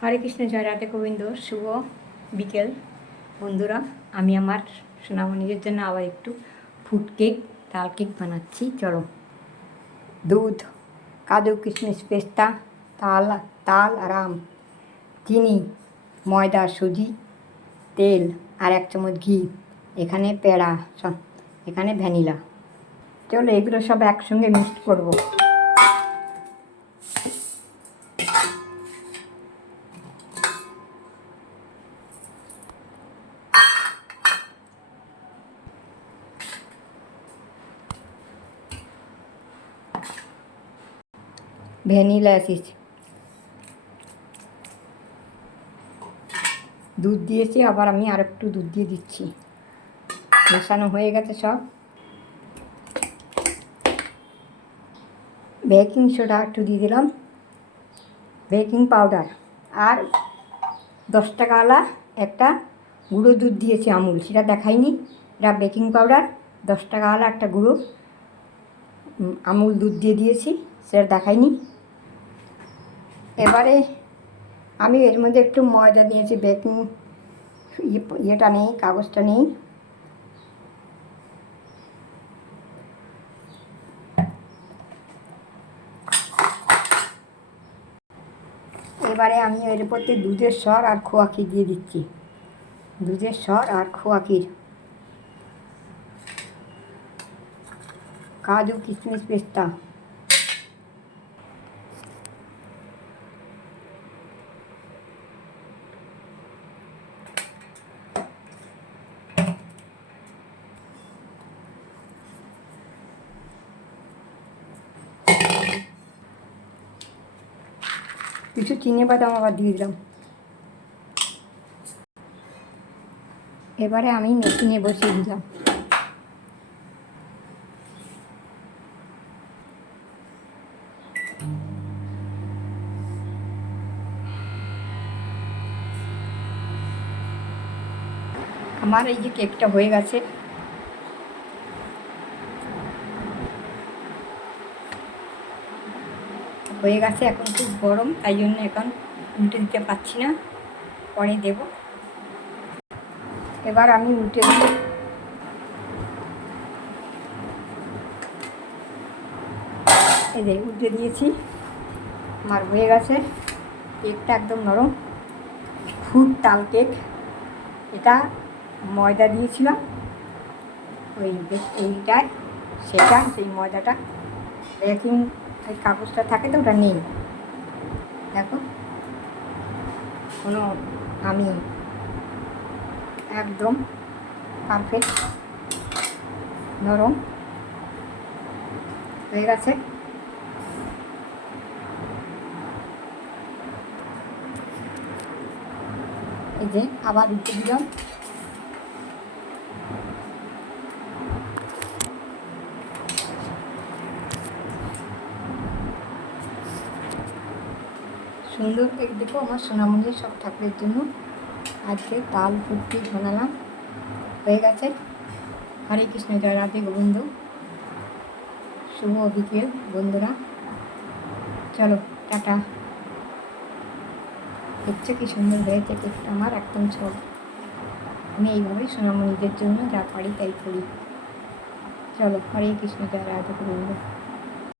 হরে কৃষ্ণ, জয় রাধে গোবিন্দ, শুভ বিকেল। বন্ধুরা, আমি আমার সোনামণিদের জন্য আবার একটু ফুড কেক তাল কেক বানাচ্ছি। চলো। দুধ কাজু কিশমিশ পেস্তা, তাল তাল আর আম, চিনি, ময়দা, সুজি, তেল আর এক চামচ ঘি, এখানে পেড়া এখানে ভ্যানিলা। চলো, এগুলো সব একসঙ্গে মিক্সড করব। ভ্যানিলা এসিস দুধ দিয়েছি, আবার আমি আর একটু দুধ দিয়ে দিচ্ছি। মেশানো হয়ে গেছে সব। বেকিং সোডা একটু দিয়ে দিলাম। Baking powder. আর দশ টাকাওয়ালা একটা গুঁড়ো দুধ দিয়েছি আমুল। সেটা দেখাইনি। এটা বেকিং পাউডার। দশ টাকাওয়ালা একটা গুঁড়ো আমুল দুধ দিয়ে দিয়েছি। সেটা দেখাইনি। এবারে আমি এর মধ্যে একটু ময়দা দিয়েছি, বেকিং ইয়ে- ইয়েটা নেই, কাগজটা নেই। এবারে আমি এর প্রতি দুধের স্বর আর খোয়া ক্ষীর দিয়ে দিচ্ছি। দুধের স্বর আর খোয়া ক্ষীর কাজু, কিশমিশ, পেস্তা। কিছু চিনে বাদাম আবার দিয়ে দিলাম। এবারে আমি মেশিনে বসিয়ে দিলাম। আমার এই যে কেকটা হয়ে গেছে। হয়ে গেছে, এখন খুব গরম, তাই জন্য এখন উল্টে দিতে পারছি না। পরে দেব। এবার আমি উল্টে দিই। এই যে উল্টে দিয়েছি, আমার হয়ে গেছে। কেকটা একদম নরম। ফুড তাল কেক। এটা ময়দা দিয়েছিলাম। ওই এইটায়, সেটা, সেই ময়দাটা। বেকিং এই কাগজটা থাকে তো, ওটা নেই। দেখো। কোনো আমি একদম পারফেক্ট নরম হয়ে গেছে। এই যে আবার উঠে দিলাম। সুন্দর দেখো, আমার সোনামণির সব ঠাকুরের জন্য। আজকে তাল, ফুটকি বানালাম। হয়ে গেছে। হরে কৃষ্ণ, জয় রাধে গোবিন্দ। শুভ বিকেল, বন্ধুরা। চলো, টাটা। দেখছ কি সুন্দর হয়েছে কেকটা? আমার একদম সব আমি এইভাবেই সোনামণিদের জন্য যা পারি তাই করি। চলো, হরে কৃষ্ণ, জয় রাধে গোবিন্দ।